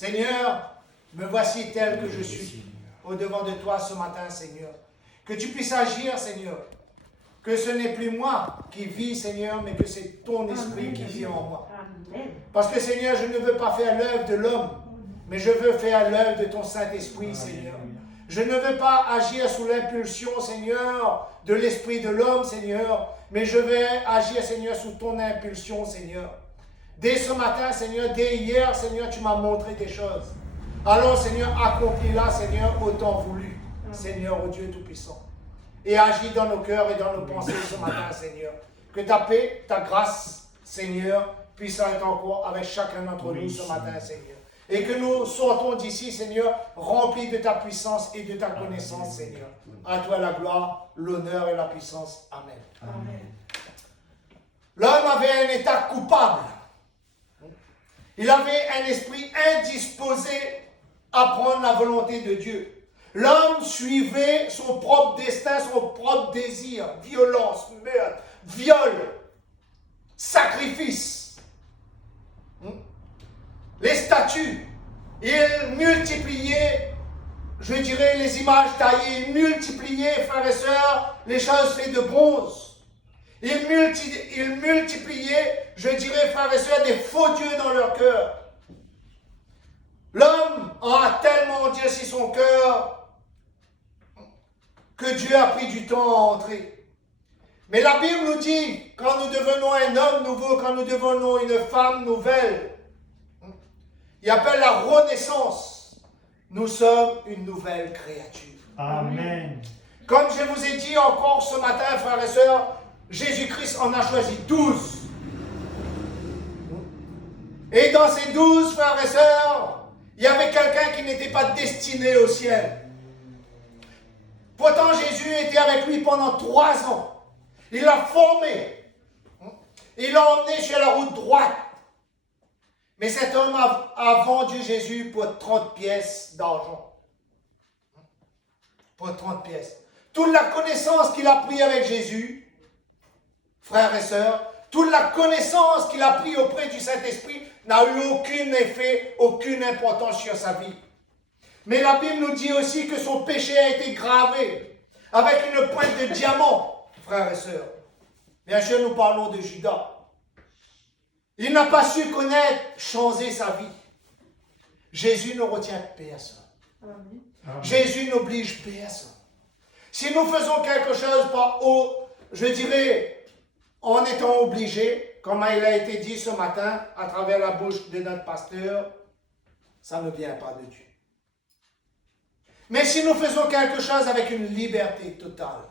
Seigneur, me voici tel que je suis au-devant de toi ce matin, Seigneur. Que tu puisses agir, Seigneur. Que ce n'est plus moi qui vis, Seigneur, mais que c'est ton esprit qui vit en moi. Parce que, Seigneur, je ne veux pas faire l'œuvre de l'homme, mais je veux faire l'œuvre de ton Saint-Esprit, Seigneur. Je ne veux pas agir sous l'impulsion, Seigneur, de l'esprit de l'homme, Seigneur, mais je vais agir, Seigneur, sous ton impulsion, Seigneur. Dès ce matin, Seigneur, dès hier, Seigneur, tu m'as montré des choses. Alors, Seigneur, accomplis-la, Seigneur, au temps voulu, Seigneur, au Dieu Tout-Puissant. Et agis dans nos cœurs et dans nos pensées ce matin, Seigneur. Que ta paix, ta grâce, Seigneur, puisse être encore avec chacun d'entre nous ce matin, Seigneur. Et que nous sortons d'ici, Seigneur, remplis de ta puissance et de ta connaissance, Seigneur. À toi la gloire, l'honneur et la puissance. Amen. Amen. L'homme avait un état coupable. Il avait un esprit indisposé à prendre la volonté de Dieu. L'homme suivait son propre destin, son propre désir, violence, meurtre, viol, sacrifice. Les statues, il multipliait, je dirais, les images taillées, il multipliait, frères et sœurs, les choses faites de bronze. Il multipliait, je dirais, frères et sœurs, des faux dieux dans leur cœur. L'homme a tellement endurci son cœur que Dieu a pris du temps à entrer. Mais la Bible nous dit, quand nous devenons un homme nouveau, quand nous devenons une femme nouvelle, il appelle la renaissance. Nous sommes une nouvelle créature. Amen. Comme je vous ai dit encore ce matin, frères et sœurs, Jésus-Christ en a choisi 12. Et dans ces 12, frères et sœurs, il y avait quelqu'un qui n'était pas destiné au ciel. Pourtant, Jésus était avec lui pendant 3 ans. Il l'a formé. Il l'a emmené sur la route droite. Mais cet homme a vendu Jésus pour 30 pièces d'argent. Pour 30 pièces. Toute la connaissance qu'il a pris avec Jésus, frères et sœurs, toute la connaissance qu'il a pris auprès du Saint-Esprit n'a eu aucun effet, aucune importance sur sa vie. Mais la Bible nous dit aussi que son péché a été gravé avec une pointe de diamant, frères et sœurs. Bien sûr, nous parlons de Judas. Il n'a pas su connaître, changer sa vie. Jésus ne retient personne. Amen. Jésus n'oblige personne. Si nous faisons quelque chose par je dirais, en étant obligés, comme il a été dit ce matin à travers la bouche de notre pasteur, ça ne vient pas de Dieu. Mais si nous faisons quelque chose avec une liberté totale,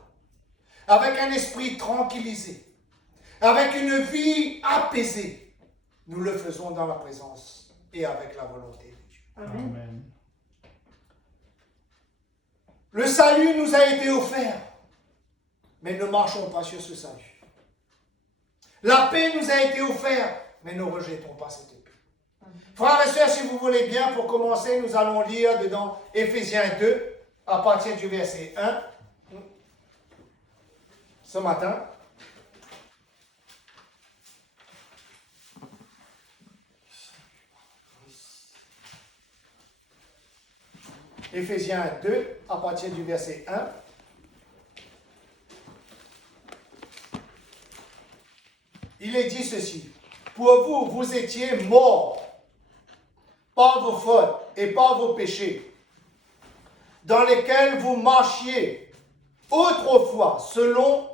avec un esprit tranquillisé, avec une vie apaisée, nous le faisons dans la présence et avec la volonté de Dieu. Amen. Le salut nous a été offert, mais ne marchons pas sur ce salut. La paix nous a été offerte, mais ne rejetons pas cette paix. Frères et sœurs, si vous voulez bien, pour commencer, nous allons lire dedans Éphésiens 2, à partir du verset 1, ce matin. Éphésiens 2, à partir du verset 1. Il est dit ceci. Pour vous, vous étiez morts par vos fautes et par vos péchés, dans lesquels vous marchiez autrefois selon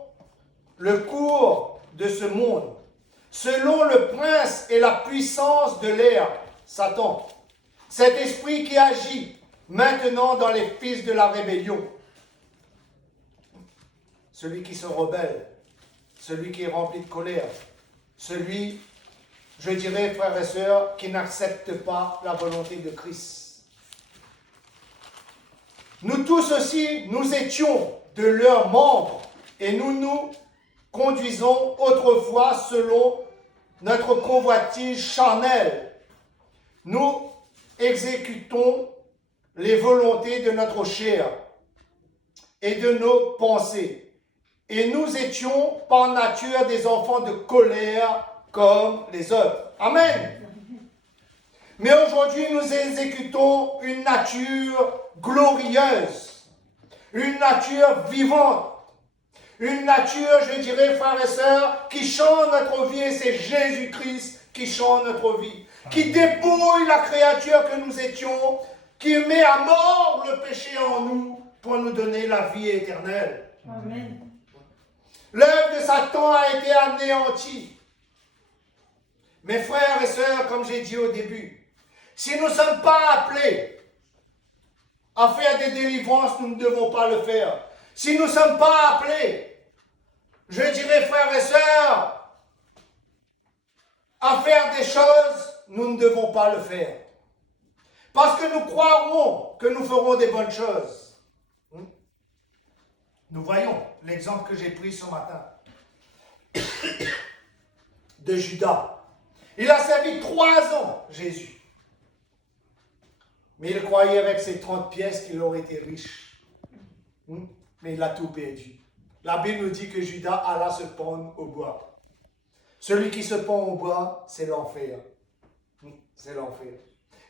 le cours de ce monde, selon le prince et la puissance de l'air, Satan, cet esprit qui agit maintenant dans les fils de la rébellion, celui qui se rebelle, celui qui est rempli de colère, celui, je dirais, frères et sœurs, qui n'accepte pas la volonté de Christ. Nous tous aussi, nous étions de leurs membres et nous nous conduisons autrefois selon notre convoitise charnelle. Nous exécutons les volontés de notre chair et de nos pensées. Et nous étions par nature des enfants de colère comme les autres. Amen. Mais aujourd'hui, nous exécutons une nature glorieuse, une nature vivante, une nature, je dirais, frères et sœurs, qui change notre vie, et c'est Jésus-Christ qui change notre vie, qui dépouille la créature que nous étions, qui met à mort le péché en nous pour nous donner la vie éternelle. Amen. L'œuvre de Satan a été anéantie. Mes frères et sœurs, comme j'ai dit au début, si nous ne sommes pas appelés à faire des délivrances, nous ne devons pas le faire. Si nous ne sommes pas appelés, je dirais, frères et sœurs, à faire des choses, nous ne devons pas le faire. Parce que nous croirons que nous ferons des bonnes choses. Nous voyons l'exemple que j'ai pris ce matin de Judas. Il a servi 3 ans, Jésus. Mais il croyait avec ses 30 pièces qu'il aurait été riche. Mais il a tout perdu. La Bible nous dit que Judas alla se pendre au bois. Celui qui se pend au bois, c'est l'enfer. C'est l'enfer.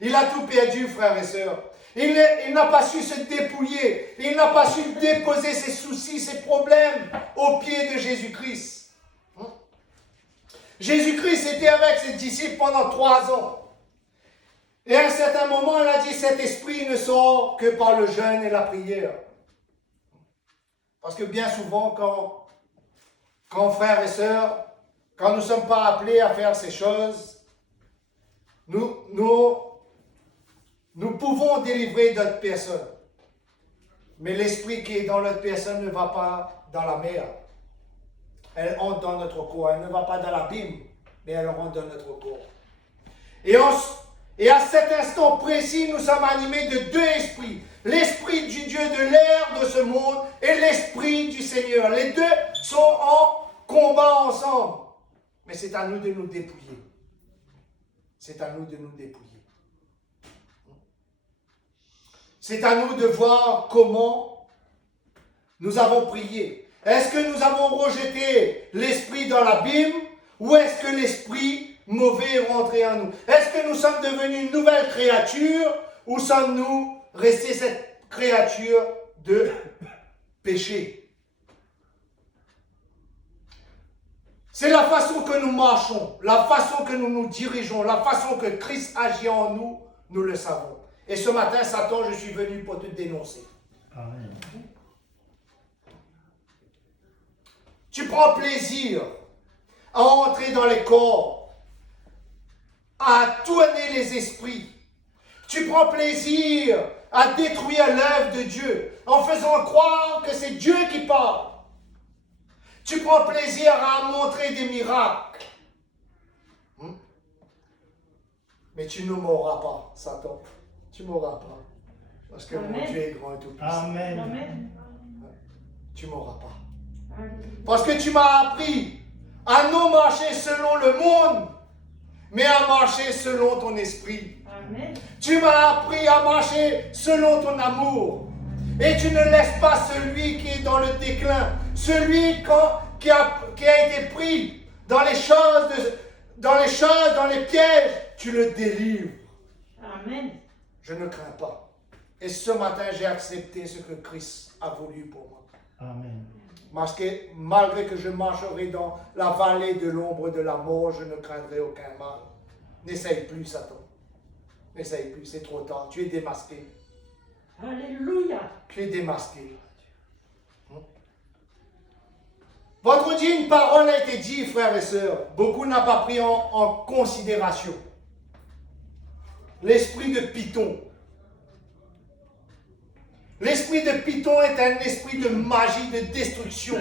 Il a tout perdu, frères et sœurs. Il n'a pas su se dépouiller. Il n'a pas su déposer ses soucis, ses problèmes aux pieds de Jésus-Christ. Jésus-Christ était avec ses disciples pendant 3 ans. Et à un certain moment, il a dit, cet esprit ne sort que par le jeûne et la prière. Parce que bien souvent, quand frères et sœurs, quand nous ne sommes pas appelés à faire ces choses, nous pouvons délivrer d'autres personnes. Mais l'esprit qui est dans l'autre personne ne va pas dans la mer. Elle entre dans notre corps. Elle ne va pas dans l'abîme, mais elle rentre dans notre corps. Et à cet instant précis, nous sommes animés de 2 esprits. L'esprit du Dieu de l'air de ce monde et l'esprit du Seigneur. Les 2 sont en combat ensemble. Mais c'est à nous de nous dépouiller. C'est à nous de nous dépouiller. C'est à nous de voir comment nous avons prié. Est-ce que nous avons rejeté l'esprit dans l'abîme ou est-ce que l'esprit mauvais est rentré en nous? Est-ce que nous sommes devenus une nouvelle créature ou sommes-nous restés cette créature de péché? C'est la façon que nous marchons, la façon que nous nous dirigeons, la façon que Christ agit en nous, nous le savons. Et ce matin, Satan, je suis venu pour te dénoncer. Amen. Tu prends plaisir à entrer dans les corps, à tourner les esprits. Tu prends plaisir à détruire l'œuvre de Dieu en faisant croire que c'est Dieu qui parle. Tu prends plaisir à montrer des miracles. Mais tu ne m'auras pas, Satan. Tu ne m'auras pas. Parce que mon Dieu est grand et tout puissant. Amen. Amen. Tu ne m'auras pas. Amen. Parce que tu m'as appris à non marcher selon le monde, mais à marcher selon ton esprit. Amen. Tu m'as appris à marcher selon ton amour. Et tu ne laisses pas celui qui est dans le déclin, celui qui a été pris dans les choses, dans les pièges, tu le délivres. Amen. Je ne crains pas. Et ce matin, j'ai accepté ce que Christ a voulu pour moi. Amen. Parce que malgré que je marcherai dans la vallée de l'ombre de la mort, je ne craindrai aucun mal. N'essaye plus, Satan. N'essaye plus, c'est trop tard. Tu es démasqué. Alléluia. Tu es démasqué. Vendredi, une parole a été dite, frères et sœurs. Beaucoup n'ont pas pris en considération. L'esprit de Python. L'esprit de Python est un esprit de magie, de destruction.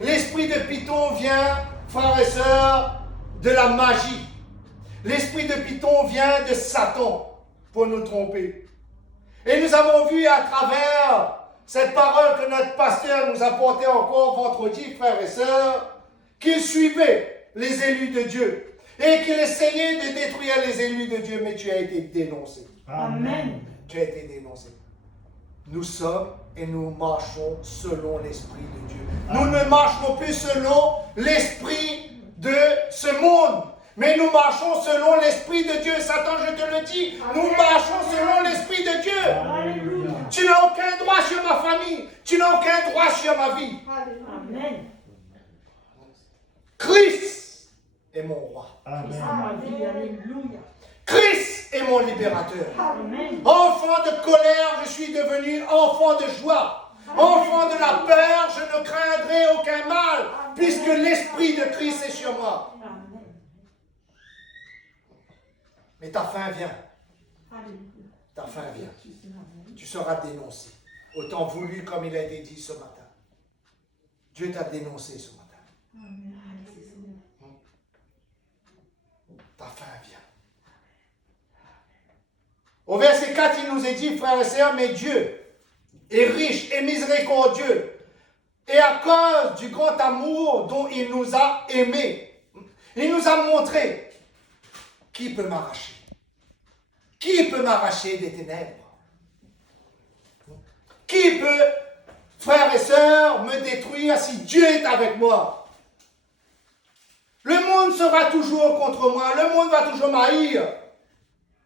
L'esprit de Python vient, frères et sœurs, de la magie. L'esprit de Python vient de Satan pour nous tromper. Et nous avons vu à travers cette parole que notre pasteur nous a portée encore vendredi, frères et sœurs, qu'il suivait les élus de Dieu et qu'il essayait de détruire les élus de Dieu, mais tu as été dénoncé. Amen. Tu as été dénoncé. Nous sommes et nous marchons selon l'Esprit de Dieu. Nous ne marchons plus selon l'esprit de ce monde, Mais nous marchons selon l'Esprit de Dieu. Satan, je te le dis, nous marchons selon l'Esprit de Dieu. Alléluia. Tu n'as aucun droit sur ma famille. Tu n'as aucun droit sur ma vie. Amen. Christ est mon roi. C'est ça ma vie. Alléluia. Christ est mon libérateur. Amen. Enfant de colère, je suis devenu enfant de joie. Enfant de la peur, je ne craindrai aucun mal, puisque l'Esprit de Christ est sur moi. Amen. Mais ta fin vient. Alléluia. Ta fin vient. Tu seras dénoncé. Autant voulu comme il a été dit ce matin. Dieu t'a dénoncé ce matin. Amen. Ta fin vient. Au verset 4, il nous est dit, frères et sœurs, mais Dieu est riche et miséricordieux. Et à cause du grand amour dont il nous a aimés, il nous a montré qui peut m'arracher. Qui peut m'arracher des ténèbres? Qui peut, frères et sœurs, me détruire si Dieu est avec moi? Le monde sera toujours contre moi, le monde va toujours m'haïr.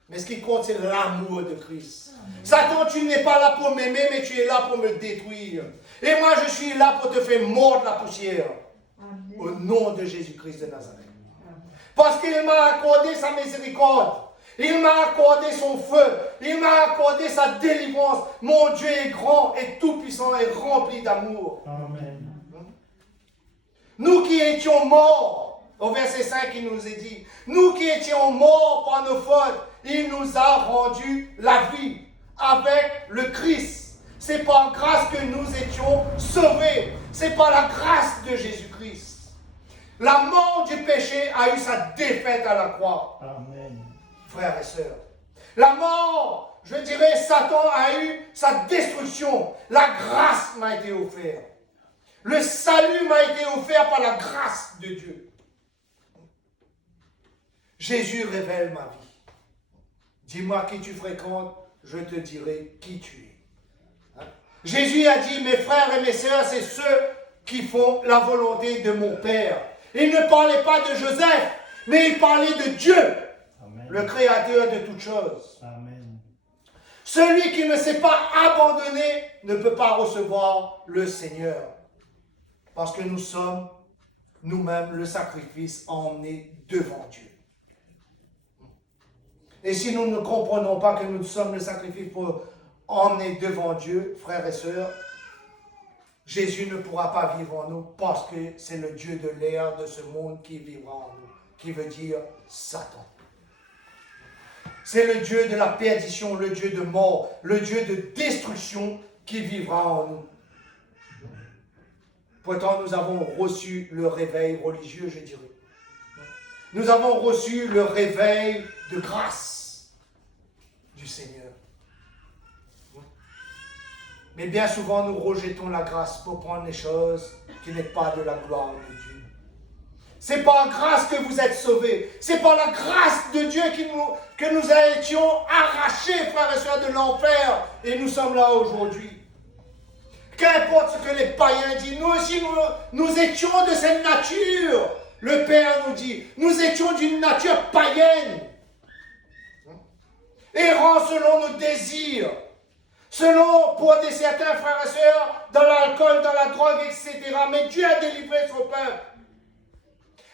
Mais ce qui compte, c'est l'amour de Christ. Satan, tu n'es pas là pour m'aimer, mais tu es là pour me détruire. Et moi, je suis là pour te faire mordre la poussière. Amen. Au nom de Jésus-Christ de Nazareth. Parce qu'il m'a accordé sa miséricorde. Il m'a accordé son feu. Il m'a accordé sa délivrance. Mon Dieu est grand et tout-puissant et rempli d'amour. Amen. Nous qui étions morts, au verset 5, il nous est dit, nous qui étions morts par nos fautes, il nous a rendu la vie avec le Christ. C'est par grâce que nous étions sauvés. C'est par la grâce de Jésus-Christ. La mort du péché a eu sa défaite à la croix. Amen. Frères et sœurs. La mort, je dirais, Satan a eu sa destruction. La grâce m'a été offerte. Le salut m'a été offert par la grâce de Dieu. Jésus révèle ma vie. Dis-moi qui tu fréquentes, je te dirai qui tu es. Hein? Jésus a dit, mes frères et mes sœurs, c'est ceux qui font la volonté de mon Père. Il ne parlait pas de Joseph, mais il parlait de Dieu, Amen. le Créateur de toutes choses. Amen. Celui qui ne s'est pas abandonné ne peut pas recevoir le Seigneur. Parce que nous sommes nous-mêmes le sacrifice emmené devant Dieu. Et si nous ne comprenons pas que nous sommes le sacrifice pour emmener devant Dieu, frères et sœurs, Jésus ne pourra pas vivre en nous parce que c'est le Dieu de l'air de ce monde qui vivra en nous, qui veut dire Satan. C'est le Dieu de la perdition, le Dieu de mort, le Dieu de destruction qui vivra en nous. Pourtant, nous avons reçu le réveil religieux, je dirais. Nous avons reçu le réveil de grâce du Seigneur. Mais bien souvent, nous rejetons la grâce pour prendre les choses qui n'est pas de la gloire de Dieu. C'est par grâce que vous êtes sauvés. C'est par la grâce de Dieu que nous étions arrachés, frères et sœurs, de l'enfer. Et nous sommes là aujourd'hui. Qu'importe ce que les païens disent, nous aussi, nous étions de cette nature. Le Père nous dit, nous étions d'une nature païenne. Errant selon nos désirs. Selon, pour certains frères et sœurs, dans l'alcool, dans la drogue, etc. Mais Dieu a délivré son peuple.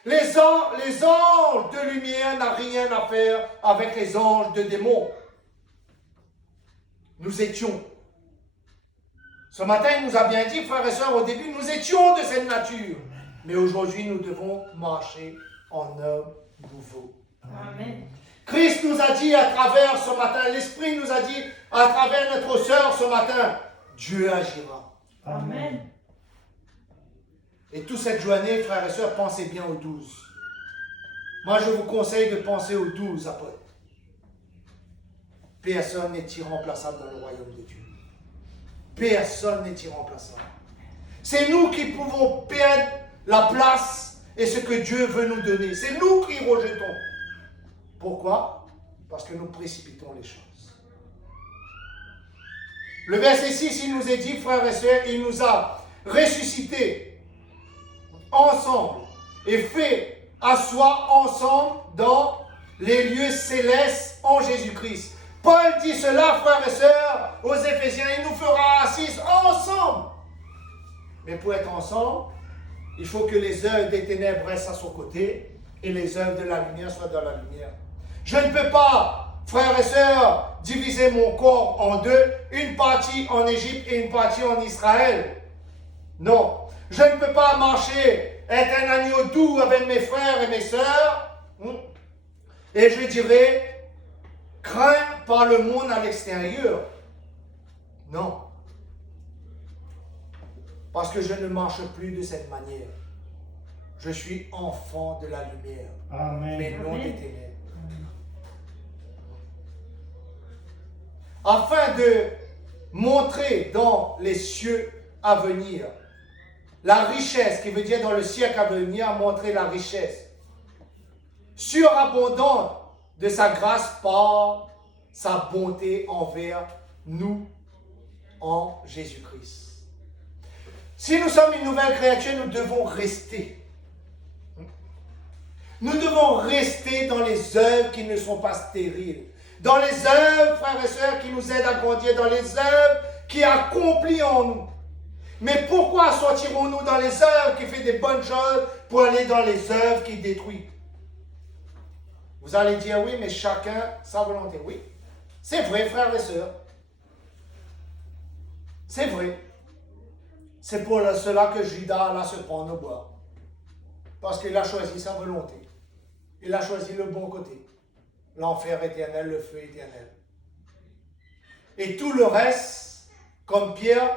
Les anges de lumière n'ont rien à faire avec les anges de démons. Nous étions. Ce matin, il nous a bien dit, frères et sœurs, au début, nous étions de cette nature. Mais aujourd'hui, nous devons marcher en homme nouveau. Amen. Christ nous a dit à travers ce matin, l'Esprit nous a dit à travers notre sœur ce matin, Dieu agira. Amen. Et toute cette journée, frères et sœurs, pensez bien aux 12. Moi, je vous conseille de penser aux 12 apôtres. Personne n'est irremplaçable dans le royaume de Dieu. Personne n'est irremplaçable. C'est nous qui pouvons perdre la place et ce que Dieu veut nous donner. C'est nous qui rejetons. Pourquoi? Parce que nous précipitons les choses. Le verset 6, il nous est dit, frères et sœurs, il nous a ressuscités ensemble et fait asseoir ensemble dans les lieux célestes en Jésus-Christ. Paul dit cela, frères et sœurs, aux Éphésiens, il nous fera assis ensemble. Mais pour être ensemble, il faut que les œuvres des ténèbres restent à son côté et les œuvres de la lumière soient dans la lumière. Je ne peux pas, frères et sœurs, diviser mon corps en deux, une partie en Égypte et une partie en Israël. Non, je ne peux pas marcher, être un agneau doux avec mes frères et mes sœurs, et je dirais, craint par le monde à l'extérieur. Non. Parce que je ne marche plus de cette manière. Je suis enfant de la lumière, Amen. mais non des ténèbres. Afin de montrer dans les cieux à venir la richesse, qui veut dire dans le siècle à venir, montrer la richesse surabondante de sa grâce par sa bonté envers nous en Jésus-Christ. Si nous sommes une nouvelle créature, nous devons rester. Nous devons rester dans les œuvres qui ne sont pas stériles. Dans les œuvres, frères et sœurs, qui nous aident à grandir. Dans les œuvres qui accomplissent en nous. Mais pourquoi sortirons-nous dans les œuvres qui font des bonnes choses pour aller dans les œuvres qui détruisent? Vous allez dire oui, mais chacun sa volonté. Oui, c'est vrai, frères et sœurs. C'est vrai. C'est pour cela que Judas alla se prendre au bois. Parce qu'il a choisi sa volonté. Il a choisi le bon côté. L'enfer éternel, le feu éternel. Et tout le reste, comme Pierre,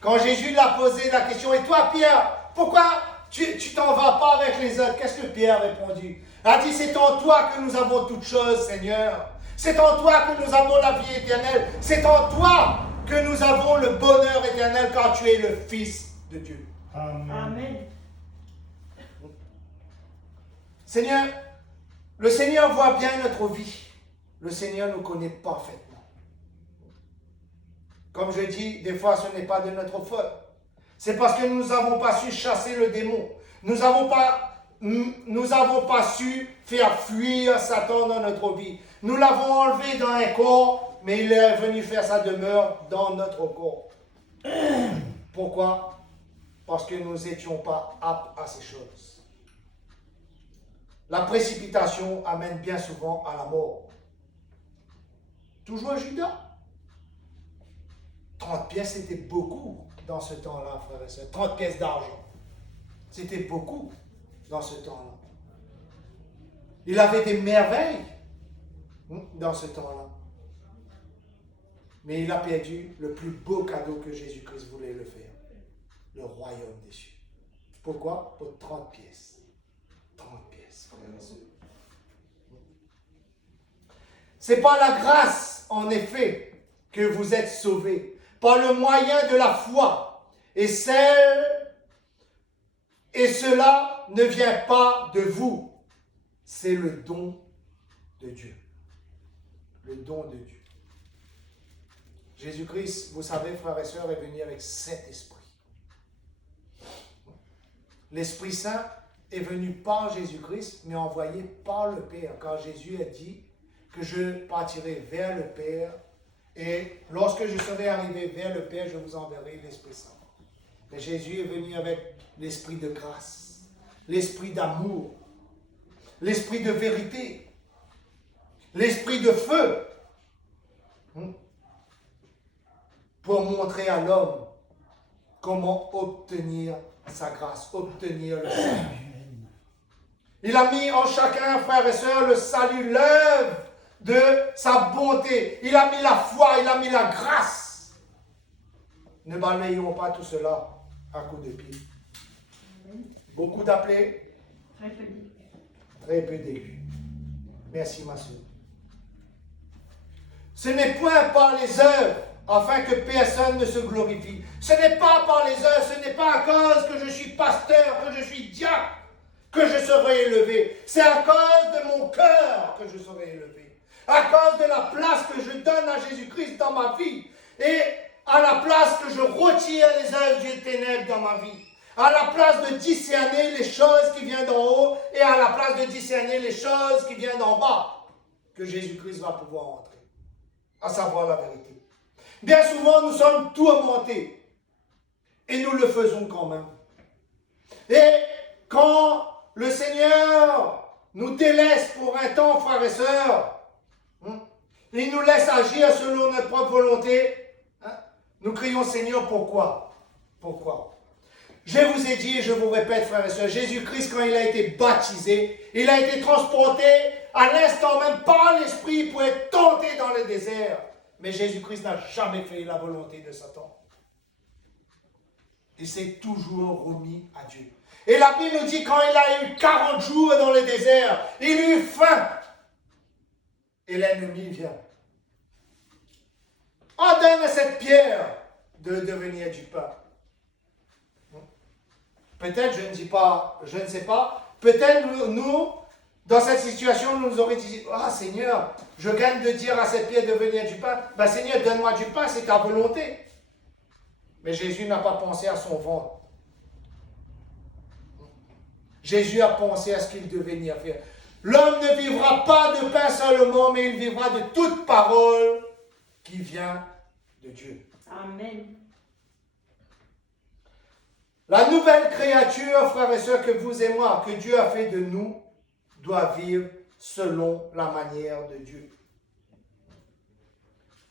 quand Jésus l'a posé la question, et toi Pierre, pourquoi tu t'en vas pas avec les autres? Qu'est-ce que Pierre a répondu? Il a dit, c'est en toi que nous avons toutes choses, Seigneur. C'est en toi que nous avons la vie éternelle. C'est en toi que nous avons le bonheur éternel, car tu es le Fils de Dieu. Amen. Amen. Seigneur, le Seigneur voit bien notre vie. Le Seigneur nous connaît parfaitement. Comme je dis, des fois, ce n'est pas de notre faute. C'est parce que nous n'avons pas su chasser le démon. Nous n'avons pas su faire fuir Satan dans notre vie. Nous l'avons enlevé dans un corps, mais il est venu faire sa demeure dans notre corps. Pourquoi? Parce que nous n'étions pas aptes à ces choses. La précipitation amène bien souvent à la mort. Toujours Judas. 30 pièces, c'était beaucoup dans ce temps-là, frères et sœurs. 30 pièces d'argent. C'était beaucoup dans ce temps-là. Il avait des merveilles dans ce temps-là. Mais il a perdu le plus beau cadeau que Jésus-Christ voulait le faire. Le royaume des cieux. Pourquoi? Pour 30 pièces. 30 pièces, frères et sœurs. C'est par la grâce, en effet, que vous êtes sauvés. Par le moyen de la foi. Et cela ne vient pas de vous. C'est le don de Dieu. Le don de Dieu. Jésus-Christ, vous savez, frères et sœurs, est venu avec Saint-Esprit. L'Esprit Saint est venu par Jésus-Christ, mais envoyé par le Père. Car Jésus a dit que je partirai vers le Père. Et lorsque je serai arrivé vers le Père, je vous enverrai l'Esprit Saint. Mais Jésus est venu avec l'Esprit de grâce, l'Esprit d'amour, l'Esprit de vérité, l'Esprit de feu, pour montrer à l'homme comment obtenir sa grâce, obtenir le salut. Il a mis en chacun, frères et sœurs, le salut, l'œuvre de sa bonté. Il a mis la foi, il a mis la grâce. Ne balayons pas tout cela à coups de pied. Beaucoup d'appelés, très peu d'élus. Merci, ma soeur. Ce n'est point par les œuvres, afin que personne ne se glorifie. Ce n'est pas par les œuvres, ce n'est pas à cause que je suis pasteur, que je suis diacre, que je serai élevé. C'est à cause de mon cœur que je serai élevé. À cause de la place que je donne à Jésus-Christ dans ma vie. Et à la place que je retire les œuvres des ténèbres dans ma vie. À la place de discerner les choses qui viennent d'en haut et à la place de discerner les choses qui viennent d'en bas, que Jésus-Christ va pouvoir entrer, à savoir la vérité. Bien souvent, nous sommes tourmentés et nous le faisons quand même. Et quand le Seigneur nous délaisse pour un temps, frères et sœurs, il nous laisse agir selon notre propre volonté, nous crions Seigneur, pourquoi? Pourquoi? Je vous ai dit et je vous répète, frères et sœurs, Jésus-Christ, quand il a été baptisé, il a été transporté à l'instant même par l'Esprit pour être tenté dans le désert. Mais Jésus-Christ n'a jamais fait la volonté de Satan. Il s'est toujours remis à Dieu. Et la Bible nous dit, quand il a eu 40 jours dans le désert, il eut faim. Et l'ennemi vient. Ordonne à cette pierre de devenir du pain. Peut-être, je ne sais pas, peut-être nous, dans cette situation, nous aurions dit, ah Seigneur, je gagne de dire à cette pierre de devenir du pain, ben Seigneur, donne-moi du pain, c'est ta volonté. Mais Jésus n'a pas pensé à son ventre. Jésus a pensé à ce qu'il devait venir faire. L'homme ne vivra pas de pain seulement, mais il vivra de toute parole qui vient de Dieu. Amen. La nouvelle créature, frères et sœurs, que vous et moi, que Dieu a fait de nous, doit vivre selon la manière de Dieu.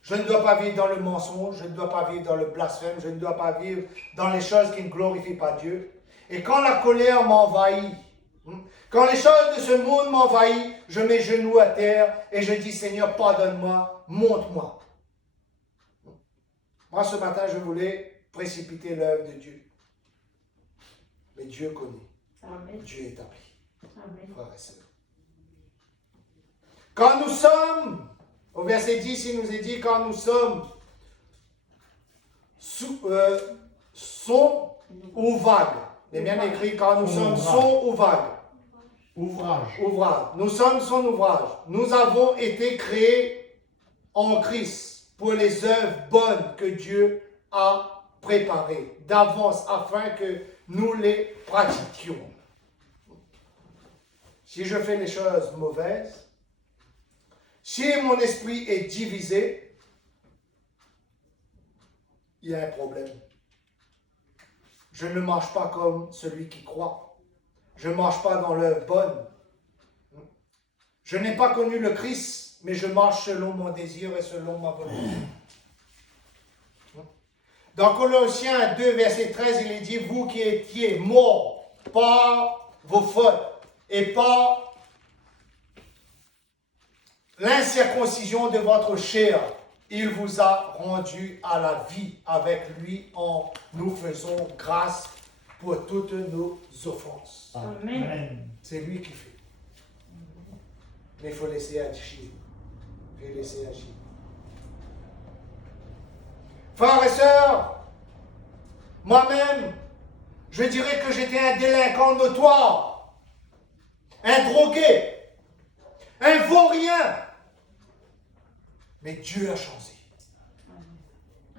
Je ne dois pas vivre dans le mensonge, je ne dois pas vivre dans le blasphème, je ne dois pas vivre dans les choses qui ne glorifient pas Dieu. Et quand la colère m'envahit, quand les choses de ce monde m'envahissent, je mets genoux à terre et je dis, Seigneur, pardonne-moi, montre-moi. Moi, ce matin, je voulais précipiter l'œuvre de Dieu. Mais Dieu connaît. Amen. Dieu établit. Amen. Frères et sœurs. Quand nous sommes, au verset 10, il nous est dit, quand nous sommes son ou vagues. Il est bien écrit, quand nous sommes son ou vagues. Ouvrage. Ouvrage. Nous sommes son ouvrage. Nous avons été créés en Christ pour les œuvres bonnes que Dieu a préparées d'avance afin que nous les pratiquions. Si je fais les choses mauvaises, si mon esprit est divisé, il y a un problème. Je ne marche pas comme celui qui croit. Je ne marche pas dans l'œuvre bonne. Je n'ai pas connu le Christ, mais je marche selon mon désir et selon ma volonté. Dans Colossiens 2, verset 13, il est dit, vous qui étiez morts par vos fautes et par l'incirconcision de votre chair, il vous a rendu à la vie avec lui en nous faisant grâce pour toutes nos offenses. Amen. C'est lui qui fait. Mais il faut laisser agir. Il faut laisser agir. Frères et sœurs, moi-même, je dirais que j'étais un délinquant notoire, un drogué, un vaurien. Mais Dieu a changé.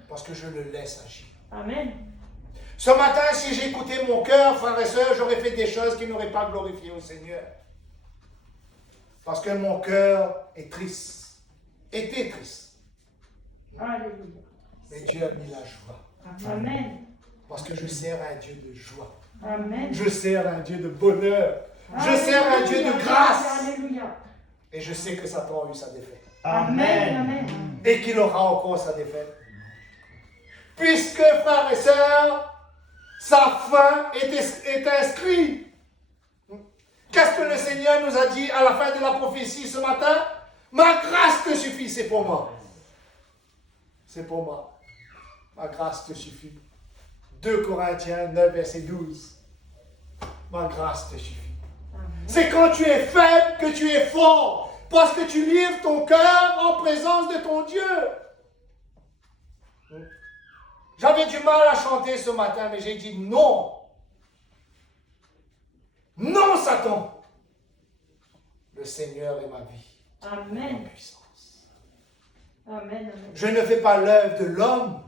Parce que je le laisse agir. Amen. Ce matin, si j'écoutais mon cœur, frères et sœurs, j'aurais fait des choses qui n'auraient pas glorifié au Seigneur. Parce que mon cœur est triste. Était triste. Alléluia. Mais Dieu a mis la joie. Amen. Parce que je sers un Dieu de joie. Amen. Je sers un Dieu de bonheur. Je sers un Dieu de grâce. Alléluia. Et je sais que Satan a eu sa défaite. Amen. Amen. Et qu'il aura encore sa défaite. Puisque, frères et sœurs, sa fin est inscrite. Qu'est-ce que le Seigneur nous a dit à la fin de la prophétie ce matin? Ma grâce te suffit, c'est pour moi. C'est pour moi. Ma grâce te suffit. 2 Corinthiens 9, verset 12. Ma grâce te suffit. C'est quand tu es faible que tu es fort. Parce que tu livres ton cœur en présence de ton Dieu. J'avais du mal à chanter ce matin, mais j'ai dit non. Non, Satan. Le Seigneur est ma vie. Amen. Ma puissance. Amen. Amen. Je ne fais pas l'œuvre de l'homme,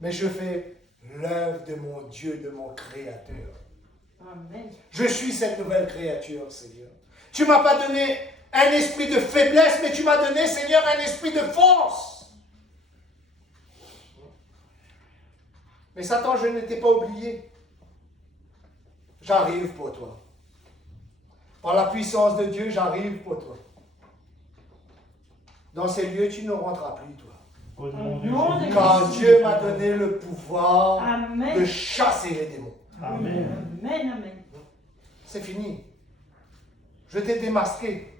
mais je fais l'œuvre de mon Dieu, de mon Créateur. Amen. Je suis cette nouvelle créature, Seigneur. Tu ne m'as pas donné un esprit de faiblesse, mais tu m'as donné, Seigneur, un esprit de force. Mais Satan, je ne t'ai pas oublié. J'arrive pour toi. Par la puissance de Dieu, j'arrive pour toi. Dans ces lieux, tu ne rentres plus, toi. Au nom nom de de Car Jésus. Dieu m'a donné le pouvoir Amen. de chasser les démons. Amen. Amen. Amen. C'est fini. Je t'ai démasqué.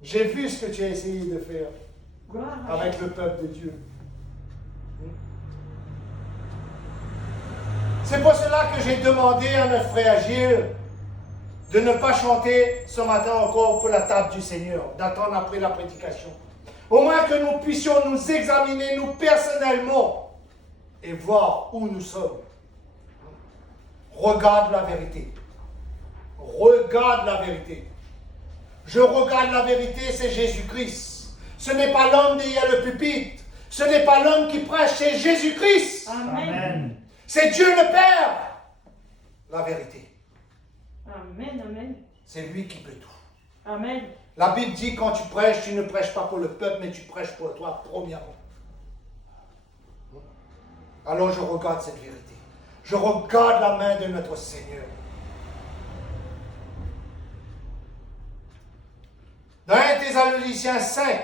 J'ai vu ce que tu as essayé de faire Gloire à avec le peuple de Dieu. C'est pour cela que j'ai demandé à notre frère Gilles de ne pas chanter ce matin encore pour la table du Seigneur, d'attendre après la prédication. Au moins que nous puissions nous examiner, nous personnellement, et voir où nous sommes. Regarde la vérité. Regarde la vérité. Je regarde la vérité, c'est Jésus-Christ. Ce n'est pas l'homme derrière le pupitre. Ce n'est pas l'homme qui prêche, c'est Jésus-Christ. Amen. Amen. C'est Dieu le Père. La vérité. Amen. Amen. C'est lui qui peut tout. Amen. La Bible dit quand tu prêches, tu ne prêches pas pour le peuple, mais tu prêches pour toi, premièrement. Alors je regarde cette vérité. Je regarde la main de notre Seigneur. Dans 1 Thessaloniciens 5,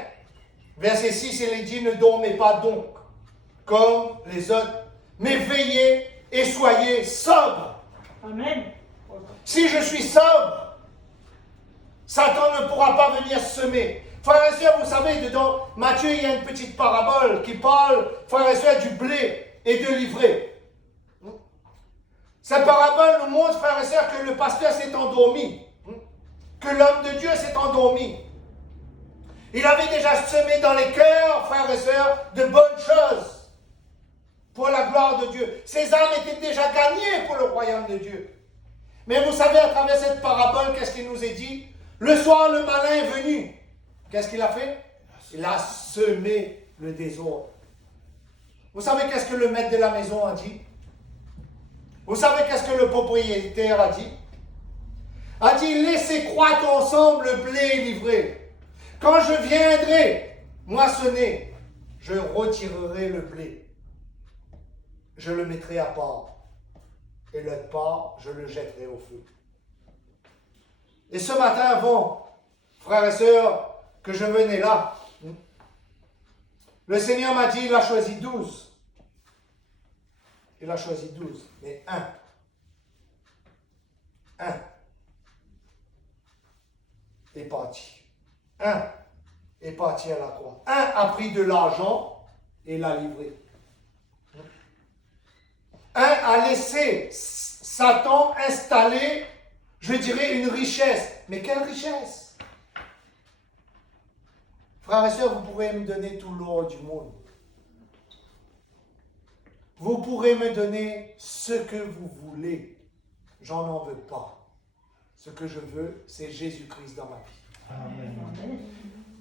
verset 6, il est dit, ne dormez pas donc, comme les autres, mais veillez et soyez sobres. Amen. Si je suis sobre, Satan ne pourra pas venir semer. Frères et sœurs, vous savez, dedans Matthieu, il y a une petite parabole qui parle, frères et sœurs, du blé et de l'ivraie. Cette parabole nous montre, frères et sœurs, que le pasteur s'est endormi, que l'homme de Dieu s'est endormi. Il avait déjà semé dans les cœurs, frères et sœurs, de bonnes choses pour la gloire de Dieu. Ces âmes étaient déjà gagnées pour le royaume de Dieu. Mais vous savez, à travers cette parabole, qu'est-ce qu'il nous est dit? Le soir, le malin est venu. Qu'est-ce qu'il a fait? Il a semé le désordre. Vous savez qu'est-ce que le maître de la maison a dit? Vous savez qu'est-ce que le propriétaire a dit? A dit, laissez croître ensemble le blé et l'ivraie. Quand je viendrai moissonner, je retirerai le blé. Je le mettrai à part. Et l'autre part, je le jetterai au feu. Et ce matin, avant, frères et sœurs, que je venais là, le Seigneur m'a dit, il a choisi 12. Il a choisi 12, mais un est parti. Un est parti à la croix. Un a pris de l'argent et l'a livré. Un a laissé Satan installer, je dirais, une richesse. Mais quelle richesse? Frères et sœurs, vous pourrez me donner tout l'or du monde. Vous pourrez me donner ce que vous voulez. J'en en veux pas. Ce que je veux, c'est Jésus-Christ dans ma vie. Amen.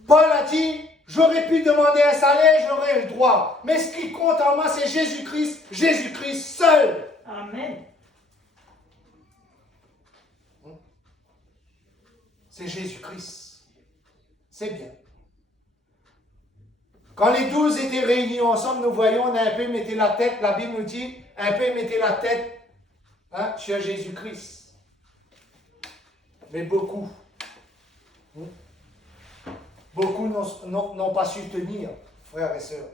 Paul a dit, j'aurais pu demander un salaire, j'aurais le droit. Mais ce qui compte en moi, c'est Jésus-Christ, Jésus-Christ seul. Amen. C'est Jésus-Christ. C'est bien. Quand les 12 étaient réunis ensemble, nous voyons, un peu mettait la tête, la Bible nous dit, un peu mettait la tête sur Jésus-Christ. Mais beaucoup n'ont pas su tenir, frères et sœurs.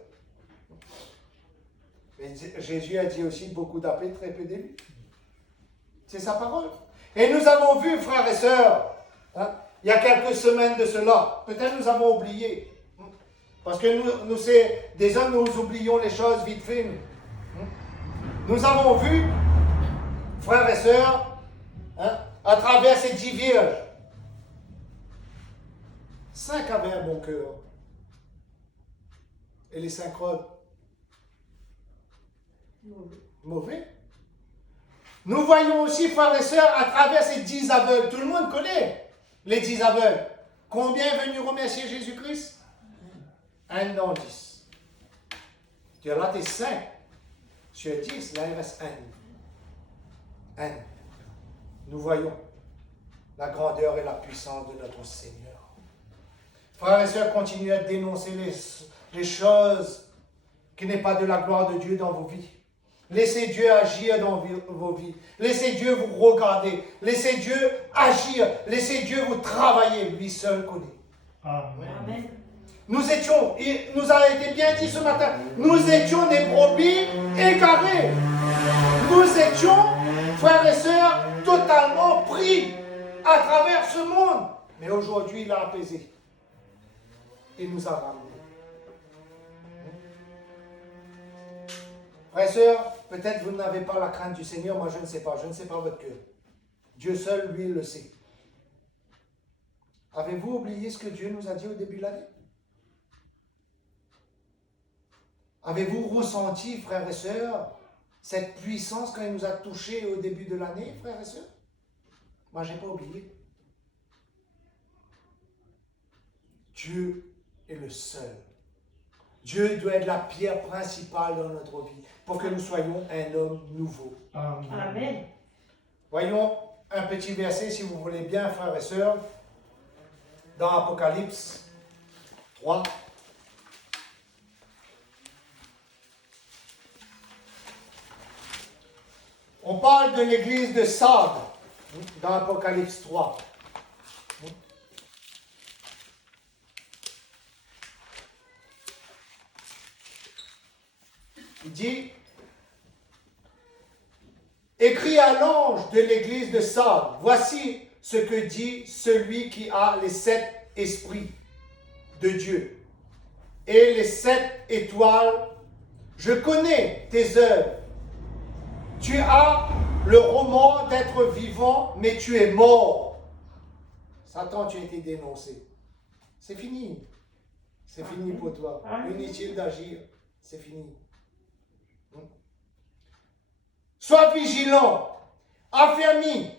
Mais Jésus a dit aussi beaucoup d'appels, très peu d'élus. C'est sa parole. Et nous avons vu, frères et sœurs, il y a quelques semaines de cela, peut-être nous avons oublié. Parce que nous c'est des hommes, nous oublions les choses vite fait. Nous avons vu, frères et sœurs, à travers ces 10 vierges, 5 avaient un bon cœur. Et les 5 autres, mauvais. Nous voyons aussi, frères et sœurs, à travers ces 10 aveugles, tout le monde connaît les 10 aveugles. Combien est venu remercier Jésus-Christ? 1 dans 10. Tu as là tes 5. sur 10, là il reste un. Nous voyons la grandeur et la puissance de notre Seigneur. Frères et sœurs, continuez à dénoncer les choses qui n'est pas de la gloire de Dieu dans vos vies. Laissez Dieu agir dans vos vies. Laissez Dieu vous regarder. Laissez Dieu agir. Laissez Dieu vous travailler. Lui seul connaît. Amen. Nous étions, il nous a été bien dit ce matin, nous étions des brebis égarées. Nous étions, frères et sœurs, totalement pris à travers ce monde. Mais aujourd'hui, il a apaisé. Il nous a ramenés. Frères et sœurs, peut-être vous n'avez pas la crainte du Seigneur, moi je ne sais pas votre cœur. Dieu seul, lui, le sait. Avez-vous oublié ce que Dieu nous a dit au début de l'année? Avez-vous ressenti, frères et sœurs, cette puissance quand il nous a touchés au début de l'année, frères et sœurs? Moi, je n'ai pas oublié. Dieu est le seul. Dieu doit être la pierre principale dans notre vie pour que nous soyons un homme nouveau. Amen. Voyons un petit verset, si vous voulez bien, frères et sœurs, dans Apocalypse 3. On parle de l'église de Sardes dans Apocalypse 3. Il dit, écrit à l'ange de l'église de Sardes, voici ce que dit celui qui a les 7 esprits de Dieu et les 7 étoiles. Je connais tes œuvres. Tu as le roman d'être vivant, mais tu es mort. Satan, tu as été dénoncé. C'est fini. C'est fini pour toi. Inutile d'agir. C'est fini. Sois vigilant, affermis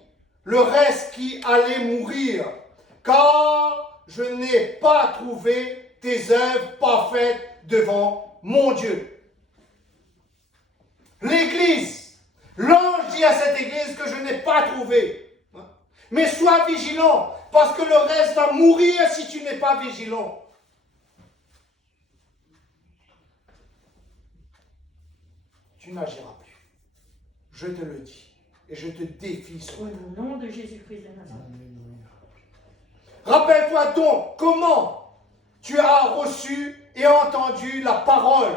le reste qui allait mourir, car je n'ai pas trouvé tes œuvres parfaites devant mon Dieu. L'Église, l'ange dit à cette Église que je n'ai pas trouvé. Mais sois vigilant, parce que le reste va mourir si tu n'es pas vigilant. Tu n'agiras plus. Je te le dis. Et je te défie sur Au nom de Jésus-Christ de Nazareth. Rappelle-toi donc comment tu as reçu et entendu la parole.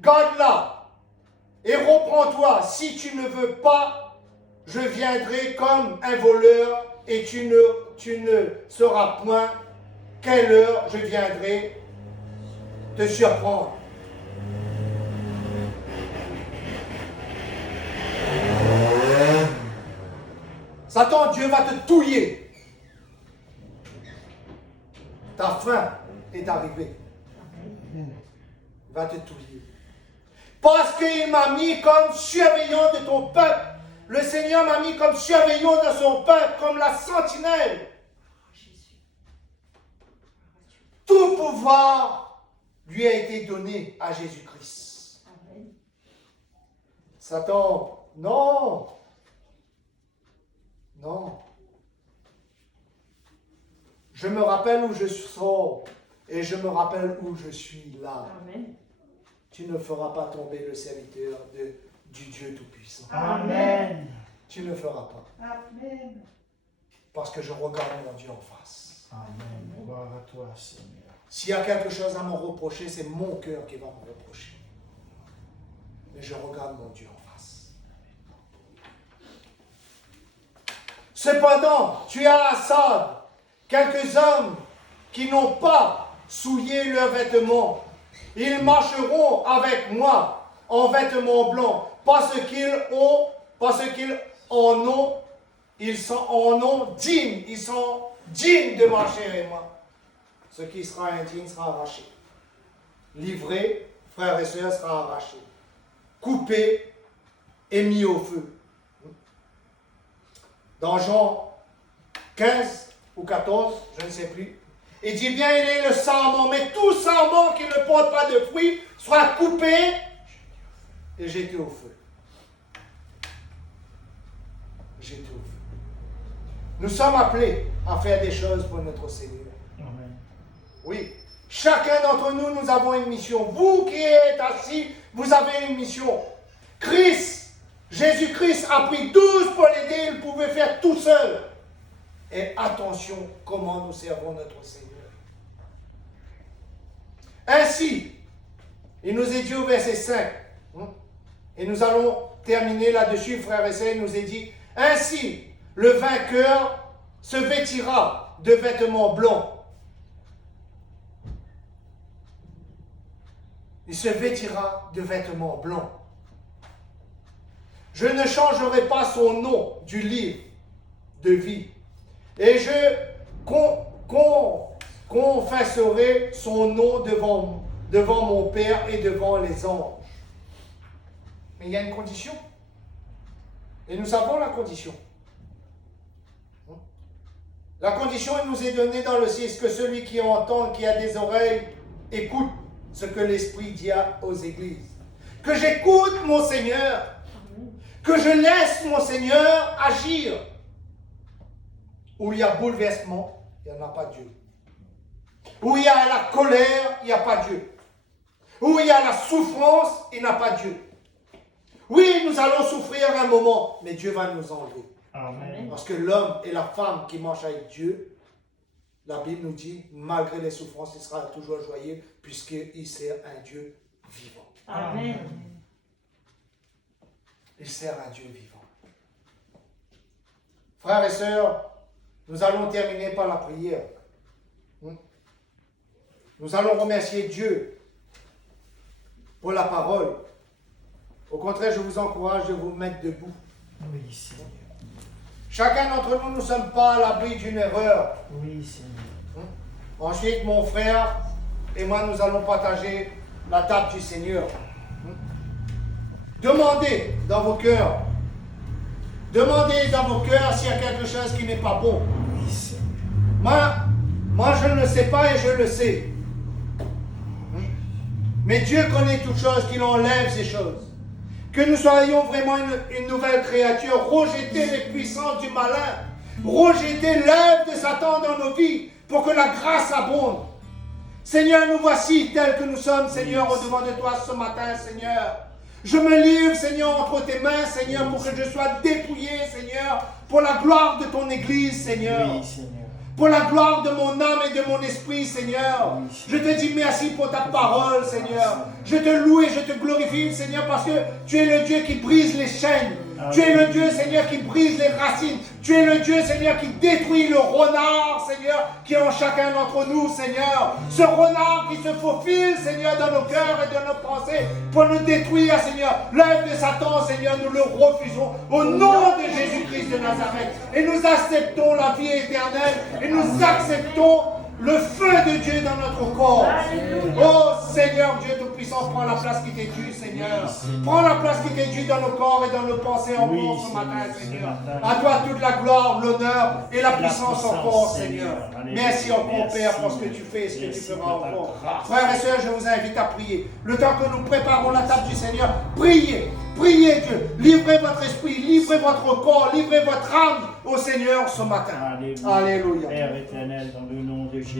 Garde-la et reprends-toi. Si tu ne veux pas, je viendrai comme un voleur et tu ne sauras point quelle heure je viendrai te surprendre. Satan, Dieu va te touiller. Ta fin est arrivée. Il va te touiller. Parce qu'il m'a mis comme surveillant de ton peuple. Le Seigneur m'a mis comme surveillant de son peuple, comme la sentinelle. Tout pouvoir lui a été donné à Jésus-Christ. Satan, non. Non. Je me rappelle où je sors et je me rappelle où je suis là. Amen. Tu ne feras pas tomber le serviteur du Dieu Tout-Puissant. Amen. Tu ne feras pas. Amen. Parce que je regarde mon Dieu en face. Amen. Gloire à toi, Seigneur. S'il y a quelque chose à me reprocher, c'est mon cœur qui va me reprocher. Mais je regarde mon Dieu en face. Cependant, tu as à Sardes quelques hommes qui n'ont pas souillé leurs vêtements. Ils marcheront avec moi en vêtements blancs parce qu'ils sont dignes de marcher avec moi. Ce qui sera indigne sera arraché. Livré, frères et sœurs, sera arraché. Coupé et mis au feu. Dans Jean 15 ou 14, je ne sais plus, il dit bien il est le sarment, mais tout sarment qui ne porte pas de fruits sera coupé et jeté au feu. Jeté au feu. Nous sommes appelés à faire des choses pour notre Seigneur. Amen. Oui. Chacun d'entre nous, nous avons une mission. Vous qui êtes assis, vous avez une mission. Jésus-Christ a pris 12 pour l'aider, il pouvait faire tout seul. Et attention comment nous servons notre Seigneur. Ainsi, il nous est dit au verset 5, et nous allons terminer là-dessus, frères et sœurs, il nous est dit, ainsi, le vainqueur se vêtira de vêtements blancs. Il se vêtira de vêtements blancs. Je ne changerai pas son nom du livre de vie. Et je confesserai son nom devant mon Père et devant les anges. Mais il y a une condition. Et nous savons la condition. La condition, elle nous est donnée dans le 6, que celui qui entend, qui a des oreilles, écoute ce que l'Esprit dit aux églises. Que j'écoute mon Seigneur. Que je laisse mon Seigneur agir. Où il y a bouleversement, il n'y en a pas Dieu. Où il y a la colère, il n'y a pas Dieu. Où il y a la souffrance, il n'y a pas Dieu. Oui, nous allons souffrir un moment, mais Dieu va nous enlever. Amen. Parce que l'homme et la femme qui marchent avec Dieu, la Bible nous dit, malgré les souffrances, il sera toujours joyeux, puisqu'il sert un Dieu vivant. Amen. Il sert un Dieu vivant. Frères et sœurs, nous allons terminer par la prière. Nous allons remercier Dieu pour la parole. Au contraire, je vous encourage de vous mettre debout. Oui, Seigneur. Chacun d'entre nous ne sommes pas à l'abri d'une erreur. Oui, Seigneur. Ensuite, mon frère et moi, nous allons partager la table du Seigneur. Demandez dans vos cœurs. Demandez dans vos cœurs s'il y a quelque chose qui n'est pas bon. Oui, Seigneur. Moi, je ne le sais pas et je le sais. Mais Dieu connaît toutes choses, qu'il enlève ces choses. Que nous soyons vraiment une nouvelle créature. Rejetez les puissances du malin. Rejetez l'œuvre de Satan dans nos vies pour que la grâce abonde. Seigneur, nous voici tels que nous sommes, Seigneur, au-devant de toi ce matin, Seigneur. Je me livre, Seigneur, entre tes mains, Seigneur, pour que je sois dépouillé, Seigneur, pour la gloire de ton Église, Seigneur. Oui, Seigneur. Pour la gloire de mon âme et de mon esprit, Seigneur. Je te dis merci pour ta parole, Seigneur. Je te loue et je te glorifie, Seigneur, parce que tu es le Dieu qui brise les chaînes. Tu es le Dieu, Seigneur, qui brise les racines. Tu es le Dieu, Seigneur, qui détruit le renard, Seigneur, qui est en chacun d'entre nous, Seigneur. Ce renard qui se faufile, Seigneur, dans nos cœurs et dans nos pensées pour nous détruire, Seigneur. L'œuvre de Satan, Seigneur, nous le refusons au nom de Jésus-Christ de Nazareth. Et nous acceptons la vie éternelle et nous acceptons le feu de Dieu dans notre corps. Oh Seigneur Dieu Tout-Puissant, prends la place qui t'est due, Seigneur. Prends la place qui t'est due dans nos corps et dans nos pensées encore ce matin, Seigneur. À toi toute la gloire, l'honneur et la puissance encore, Seigneur. Merci encore, Père, pour ce que tu fais et ce que tu feras encore. Frères et sœurs, je vous invite à prier. Le temps que nous préparons la table du Seigneur, priez. Priez Dieu. Livrez votre esprit, livrez votre corps, livrez votre âme au Seigneur ce matin. Alléluia. Alléluia. Père éternel, dans le nom de Jésus.